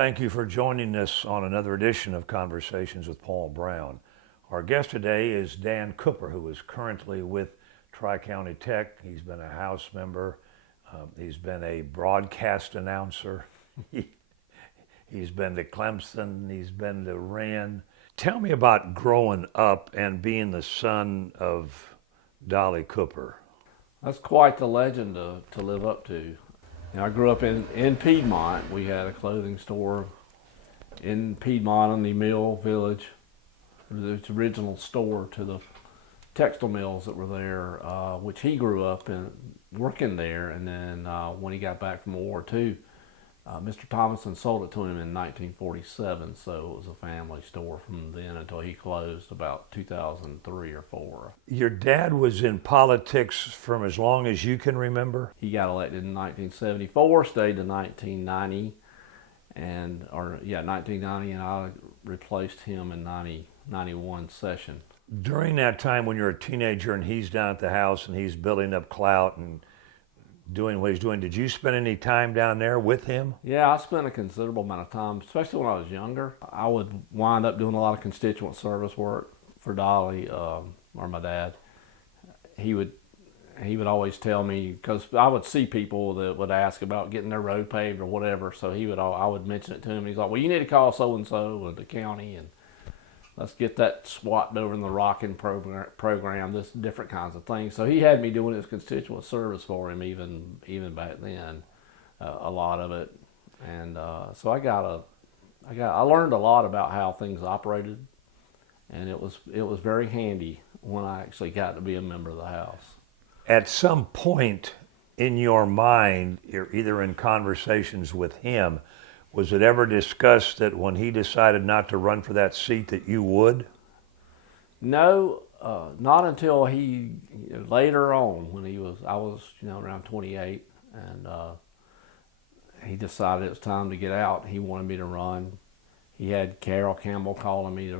Thank you for joining us on another edition of Conversations with Paul Brown. Our guest today is Dan Cooper, who is currently with Tri-County Tech. He's been a House member. He's been a broadcast announcer. He's been to Clemson. He's been to Wren. Tell me about growing up and being the son of Dolly Cooper. That's quite the legend to live up to. I grew up in Piedmont. We had a clothing store in Piedmont in the Mill Village. It was its original store to the textile mills that were there, which he grew up in, working there. And then when he got back from World War II, Mr. Thomason sold it to him in 1947, so it was a family store from then until he closed about 2003 or 4. Your dad was in politics from as long as you can remember? He got elected in 1974, stayed to 1990, 1990, and I replaced him in 91 session. During that time when you're a teenager and he's down at the house and he's building up clout and doing what he's doing, did you spend any time down there with him? Yeah, I spent a considerable amount of time, especially when I was younger. I would wind up doing a lot of constituent service work for Dolly or my dad. He would always tell me, because I would see people that would ask about getting their road paved or whatever, so I would mention it to him. He's like, well, you need to call so-and-so at the county and let's get that swapped over in the rocking program, this different kinds of things. So he had me doing his constituent service for him even back then, a lot of it. And so I learned a lot about how things operated, and it was very handy when I actually got to be a member of the House. At some point in your mind, either in conversations with him, was it ever discussed that when he decided not to run for that seat that you would? No, not until later on when I was around 28, and he decided it was time to get out. He wanted me to run. He had Carol Campbell calling me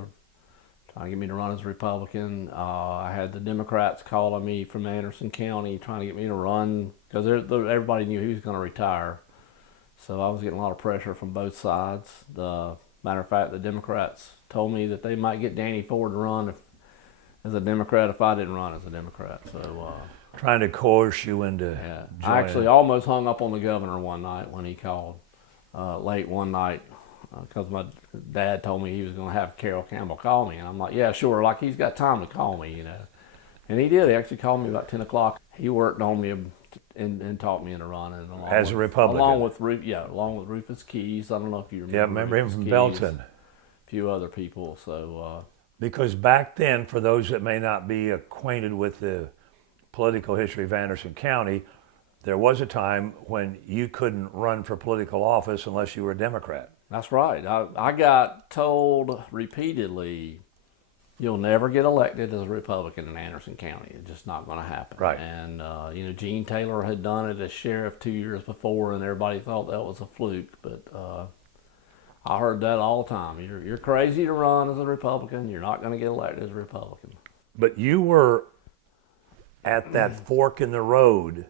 trying to get me to run as a Republican. I had the Democrats calling me from Anderson County trying to get me to run because everybody knew he was going to retire. So I was getting a lot of pressure from both sides. Matter of fact, the Democrats told me that they might get Danny Ford to run as a Democrat if I didn't run as a Democrat. So trying to coerce you into joining. I actually almost hung up on the governor one night when he called late one night because my dad told me he was going to have Carol Campbell call me. And I'm like, yeah, sure, like he's got time to call me, And he did. He actually called me about 10 o'clock. He worked on me and talked me into running. As a Republican? Along with Rufus Keys. I don't know if you remember. Yeah, I remember him from Belton. A few other people. So because back then, for those that may not be acquainted with the political history of Anderson County, there was a time when you couldn't run for political office unless you were a Democrat. That's right. I got told repeatedly, you'll never get elected as a Republican in Anderson County. It's just not going to happen. Right. And, Gene Taylor had done it as sheriff 2 years before, and everybody thought that was a fluke. But I heard that all the time. You're crazy to run as a Republican. You're not going to get elected as a Republican. But you were at that fork in the road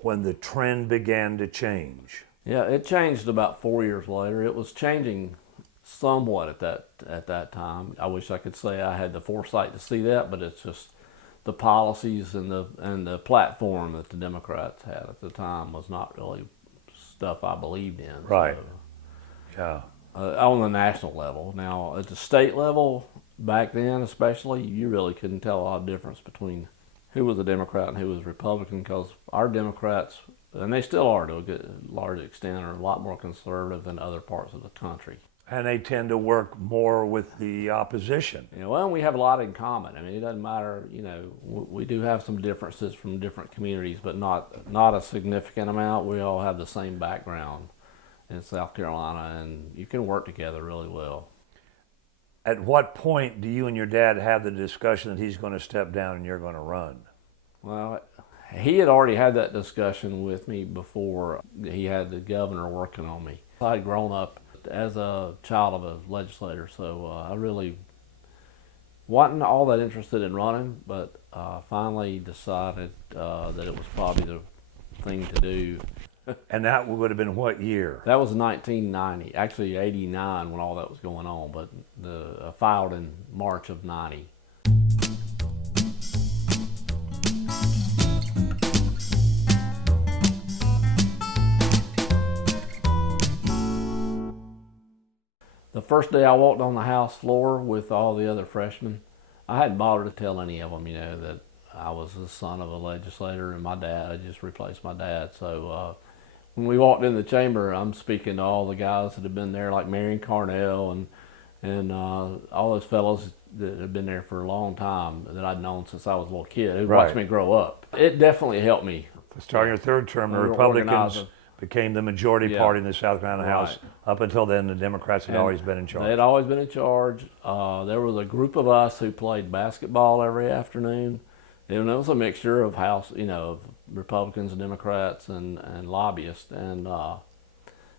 when the trend began to change. Yeah, it changed about 4 years later. It was changing somewhat at that time. I wish I could say I had the foresight to see that, but it's just the policies and the platform that the Democrats had at the time was not really stuff I believed in. Right. So, on the national level. Now, at the state level, back then especially, you really couldn't tell a lot of difference between who was a Democrat and who was Republican, because our Democrats, and they still are to a large extent, are a lot more conservative than other parts of the country. And they tend to work more with the opposition. Well, we have a lot in common. I mean, it doesn't matter, we do have some differences from different communities, but not a significant amount. We all have the same background in South Carolina, and you can work together really well. At what point do you and your dad have the discussion that he's going to step down and you're going to run? Well, he had already had that discussion with me before he had the governor working on me. I had grown up as a child of a legislator, so I really wasn't all that interested in running, but finally decided that it was probably the thing to do. And that would have been what year? That was 1990, actually 89 when all that was going on, but filed in March of 90. The first day I walked on the House floor with all the other freshmen, I hadn't bothered to tell any of them, that I was the son of a legislator, and my dad, I just replaced my dad. So when we walked in the chamber, I'm speaking to all the guys that had been there, like Marion Carnell and all those fellows that had been there for a long time that I'd known since I was a little kid, who watched me grow up. It definitely helped me. Starting your third term, the Republicans became the majority party in the South Carolina House. Up until then, the Democrats had always been in charge. They had always been in charge. There was a group of us who played basketball every afternoon. And it was a mixture of of Republicans and Democrats and lobbyists. And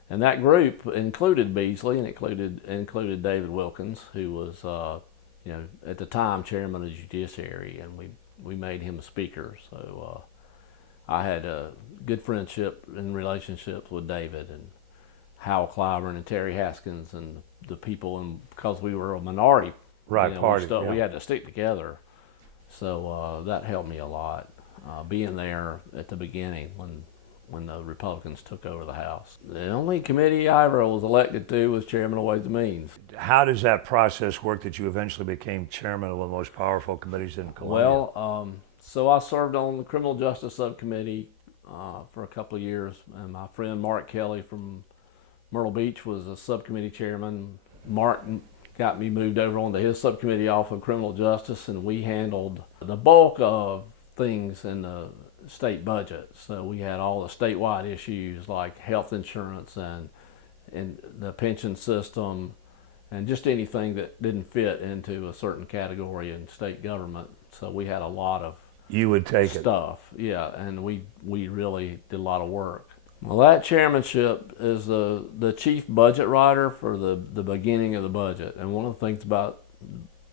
that group included Beasley and included David Wilkins, who was, at the time chairman of the Judiciary, and we made him a speaker. So I had a good friendship and relationships with David and Howell Clyburn and Terry Haskins and the people, and because we were a minority party, we had to stick together. So that helped me a lot, being there at the beginning when the Republicans took over the House. The only committee I ever was elected to was chairman of Ways and Means. How does that process work that you eventually became chairman of one of the most powerful committees in Columbia? Well, so I served on the Criminal Justice Subcommittee for a couple of years, and my friend Mark Kelly from Myrtle Beach was a subcommittee chairman. Mark got me moved over onto his subcommittee off of criminal justice, and we handled the bulk of things in the state budget. So we had all the statewide issues like health insurance and the pension system, and just anything that didn't fit into a certain category in state government. So we had a lot of stuff. Yeah, and we really did a lot of work. Well, that chairmanship is the chief budget writer for the beginning of the budget. And one of the things about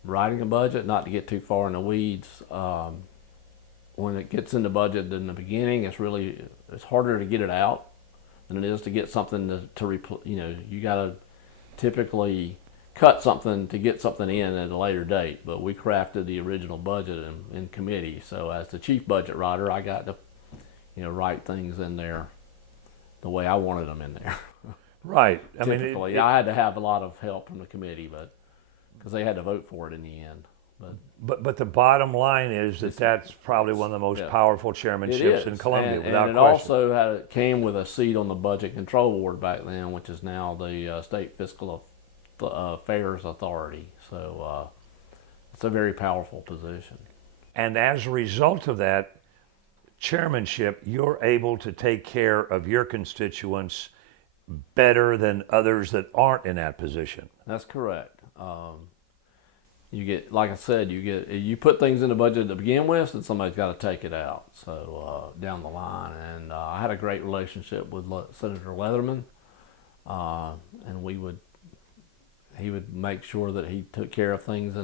writing a budget, not to get too far in the weeds, when it gets in the budget in the beginning, it's harder to get it out than it is to get something you got to typically cut something to get something in at a later date. But we crafted the original budget in committee. So as the chief budget writer, I got to write things in there the way I wanted them in there. Right. Typically, I had to have a lot of help from the committee, because they had to vote for it in the end. But the bottom line is that's probably one of the most powerful chairmanships in Columbia, without question. And it also came with a seat on the Budget Control Board back then, which is now the State Fiscal Affairs Authority. So it's a very powerful position. And as a result of that chairmanship, you're able to take care of your constituents better than others that aren't in that position. That's correct. You get, like I said, you put things in the budget to begin with, and somebody's got to take it out. So down the line, and I had a great relationship with Senator Leatherman, and he would make sure that he took care of things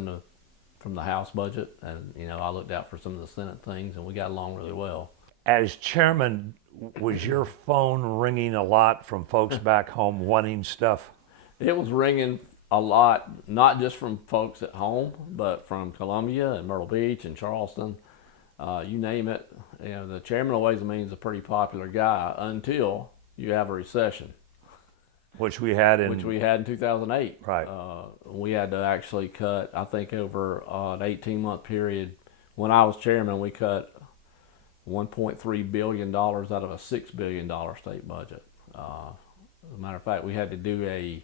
from the House budget, and I looked out for some of the Senate things, and we got along really well. As chairman, was your phone ringing a lot from folks back home wanting stuff? It was ringing a lot, not just from folks at home, but from Columbia and Myrtle Beach and Charleston, you name it. The chairman of Ways and Means is a pretty popular guy until you have a recession. Which we had in 2008. Right. We had to actually cut, I think over an 18-month period. When I was chairman, we cut $1.3 billion out of a $6 billion state budget. As a matter of fact, we had to do a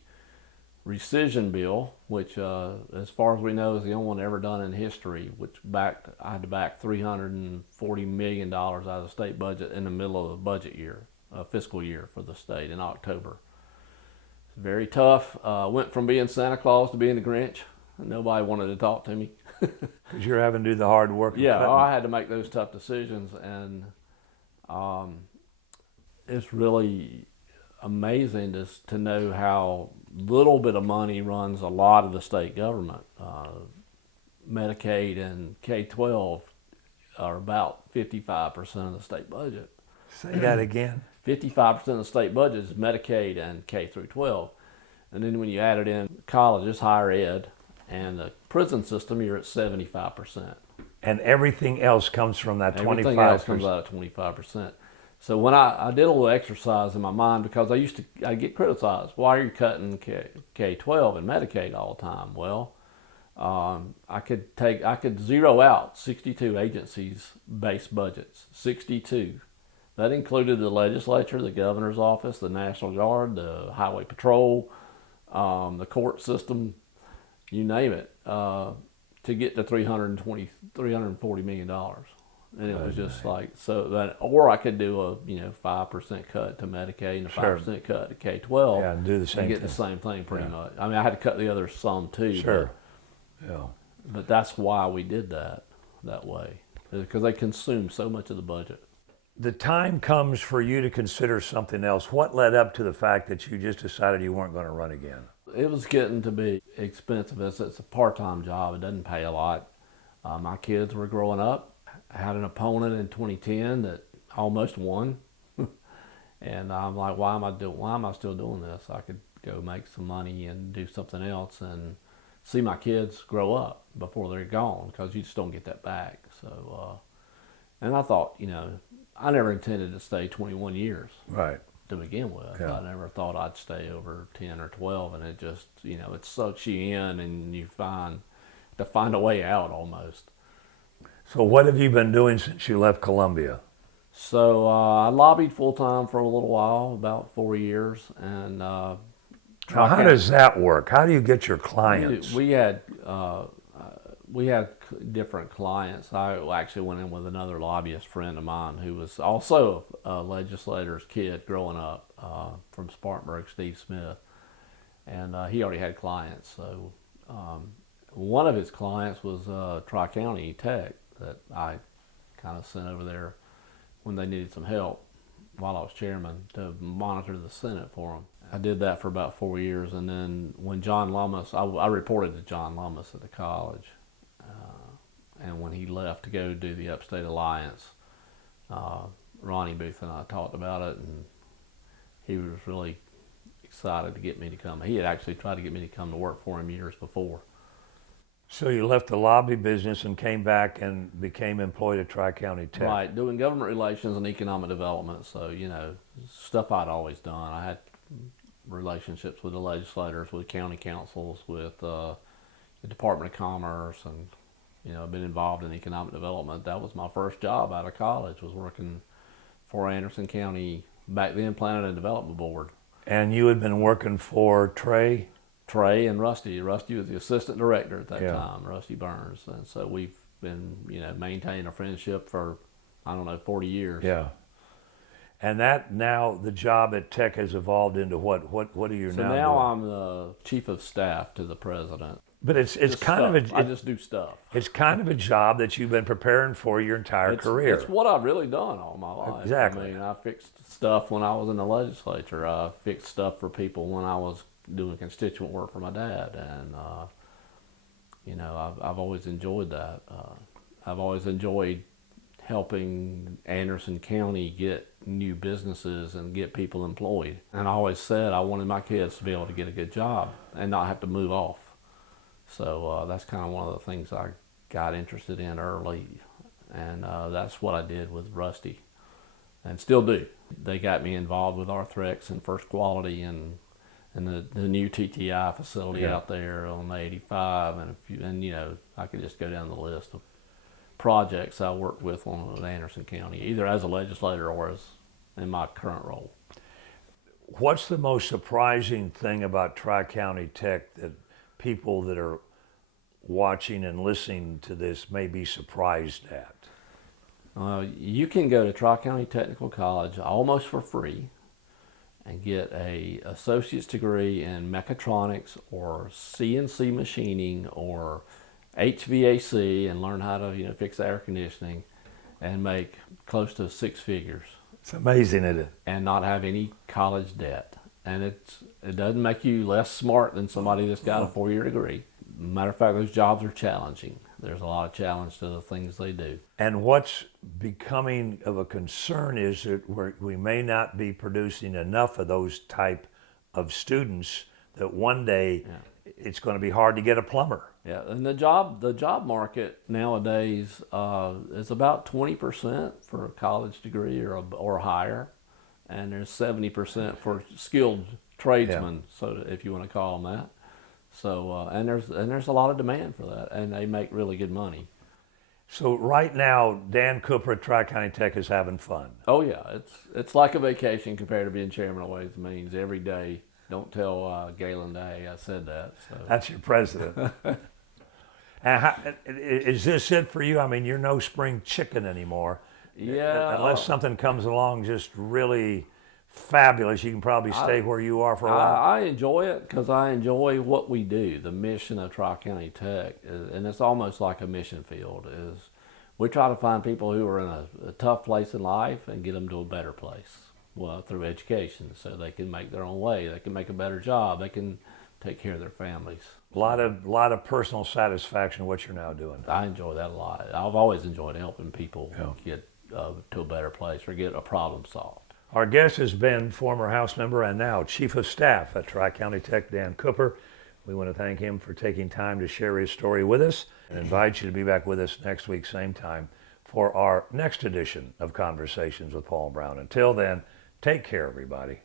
rescission bill, which, as far as we know, is the only one ever done in history, I had to back $340 million out of the state budget in the middle of the budget year, fiscal year for the state in October. Very tough. Went from being Santa Claus to being the Grinch. Nobody wanted to talk to me. Because you're having to do the hard work. Yeah, I had to make those tough decisions, and it's really amazing to know how little bit of money runs a lot of the state government. Medicaid and K-12 are about 55% of the state budget. Say that again. 55% of the state budget is Medicaid and K through 12. And then when you add it in colleges, higher ed, and the prison system, you're at 75%. And everything else comes from that 25%. Everything else comes out of 25%. So when I did a little exercise in my mind, because I get criticized. Why are you cutting K-12 and Medicaid all the time? Well, I could zero out 62 agencies' base budgets. 62. That included the legislature, the governor's office, the National Guard, the highway patrol, the court system, you name it, to get to $340 million. And it was just like, so that, or I could do a 5% cut to Medicaid and a 5% cut to K-12. Yeah, and do the same and get thing. the same thing pretty much. I mean, I had to cut the others some too. Sure. But that's why we did that way, because they consume so much of the budget. The time comes for you to consider something else. What led up to the fact that you just decided you weren't going to run again? It was getting to be expensive. It's a part-time job. It doesn't pay a lot. My kids were growing up. I had an opponent in 2010 that almost won. And I'm like, why am I still doing this? I could go make some money and do something else and see my kids grow up before they're gone, because you just don't get that back. So, and I thought, I never intended to stay 21 years. Right. To begin with. Yeah. I never thought I'd stay over 10 or 12, and it just, it sucks you in, and you find a way out almost. So what have you been doing since you left Columbia? So I lobbied full-time for a little while, about 4 years, and now, how does that work? How do you get your clients? We had different clients. I actually went in with another lobbyist friend of mine who was also a legislator's kid growing up, from Spartanburg, Steve Smith, and he already had clients. So one of his clients was Tri-County Tech that I kind of sent over there when they needed some help while I was chairman to monitor the Senate for them. I did that for about 4 years, and then when John Lummis, I reported to John Lummis at the college, and when he left to go do the Upstate Alliance, Ronnie Booth and I talked about it, and he was really excited to get me to come. He had actually tried to get me to come to work for him years before. So you left the lobby business and came back and became employed at Tri-County Tech. Right, doing government relations and economic development. So, stuff I'd always done. I had relationships with the legislators, with county councils, with the Department of Commerce, and I've been involved in economic development. That was my first job out of college, was working for Anderson County, back then Planning and Development Board. And you had been working for Trey and Rusty. Rusty was the assistant director at that time, Rusty Burns. And so we've been, maintaining a friendship for, 40 years. Yeah. And that now, the job at Tech has evolved into what? What are you now doing? So now I'm the chief of staff to the president. But it's kind of I just do stuff. It's kind of a job that you've been preparing for your entire career. It's what I've really done all my life. Exactly. I fixed stuff when I was in the legislature. I fixed stuff for people when I was doing constituent work for my dad, and I've always enjoyed that. I've always enjoyed helping Anderson County get new businesses and get people employed. And I always said I wanted my kids to be able to get a good job and not have to move off. So that's kind of one of the things I got interested in early, and that's what I did with Rusty, and still do. They got me involved with Arthrex and First Quality and the new TTI facility out there on the 85, and I could just go down the list of projects I worked with on Anderson County, either as a legislator or as in my current role. What's the most surprising thing about Tri-County Tech that people that are watching and listening to this may be surprised at? You can go to Tri-County Technical College almost for free and get a associate's degree in mechatronics or CNC machining or HVAC and learn how to fix air conditioning and make close to 6 figures. It's amazing, isn't it? And not have any college debt. And it doesn't make you less smart than somebody that's got a 4-year degree. Matter of fact, those jobs are challenging. There's a lot of challenge to the things they do. And what's becoming of a concern is that we may not be producing enough of those type of students that one day it's going to be hard to get a plumber. Yeah, and the job market nowadays is about 20% for a college degree or higher, and there's 70% for skilled tradesmen, so if you want to call them that. So and there's a lot of demand for that, and they make really good money. So right now, Dan Cooper at Tri-County Tech is having fun. Oh yeah, it's like a vacation compared to being chairman of Ways and Means every day. Don't tell Galen Day I said that. So. That's your president. And is this it for you? I mean, you're no spring chicken anymore. Yeah. Unless something comes along just really fabulous, you can probably stay where you are for a while. I enjoy it because I enjoy what we do. The mission of Tri-County Tech, and it's almost like a mission field, is we try to find people who are in a tough place in life and get them to a better place. Well, through education, so they can make their own way. They can make a better job. They can take care of their families. A lot of personal satisfaction in what you're now doing. I enjoy that a lot. I've always enjoyed helping people get to a better place or get a problem solved. Our guest has been former House member and now Chief of Staff at Tri-County Tech, Dan Cooper. We want to thank him for taking time to share his story with us and invite you to be back with us next week, same time, for our next edition of Conversations with Paul Brown. Until then, take care, everybody.